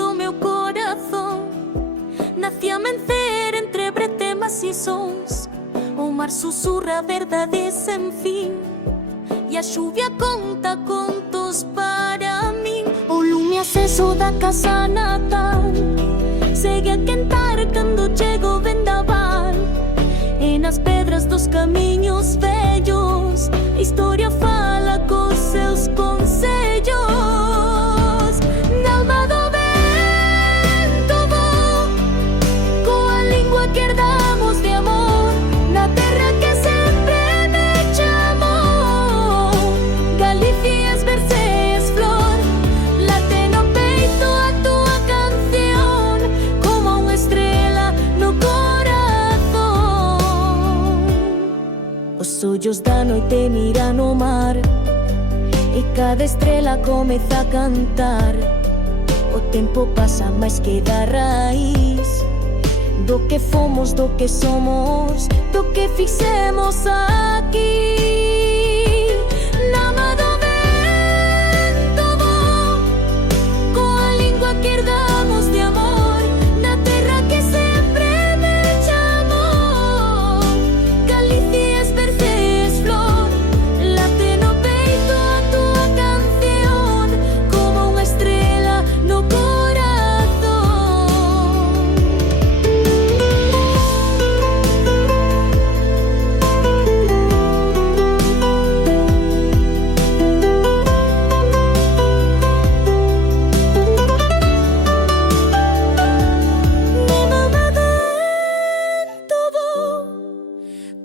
do meu corazón. Nací a mencer entre bretemas e sons. O mar susurra verdades sen fin, e a xuvia conta contos para min. O lume aceso da casa natal segue a quentar cando chego o vendaval. E nas pedras dos camiños vellos a historia fala cos seus consellos. Na alma do vento vou, coa lingua que herdamos de amor, na terra que sempre me chamou. Galicia es verde, es flor, late no peito a tua canción, como unha estrela no corazón. Os ollos da noite miran o mar, e cada estrela comeza a cantar. O tempo pasa máis que da raíz do que fomos, do que somos, do que fixemos aquí. Na alma do vento vou, coa lingua que herdamos de amor, na terra que sempre me chamou. Galicia es verde, es flor, late no peito a tua canción, como unha estrela no corazón. Na alma do vento vou,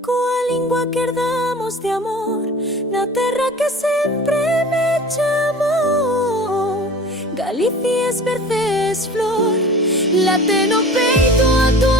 coa lingua que herdamos de amor, na terra que sempre me chamou. Galicia es verde, es flor, late no peito a tua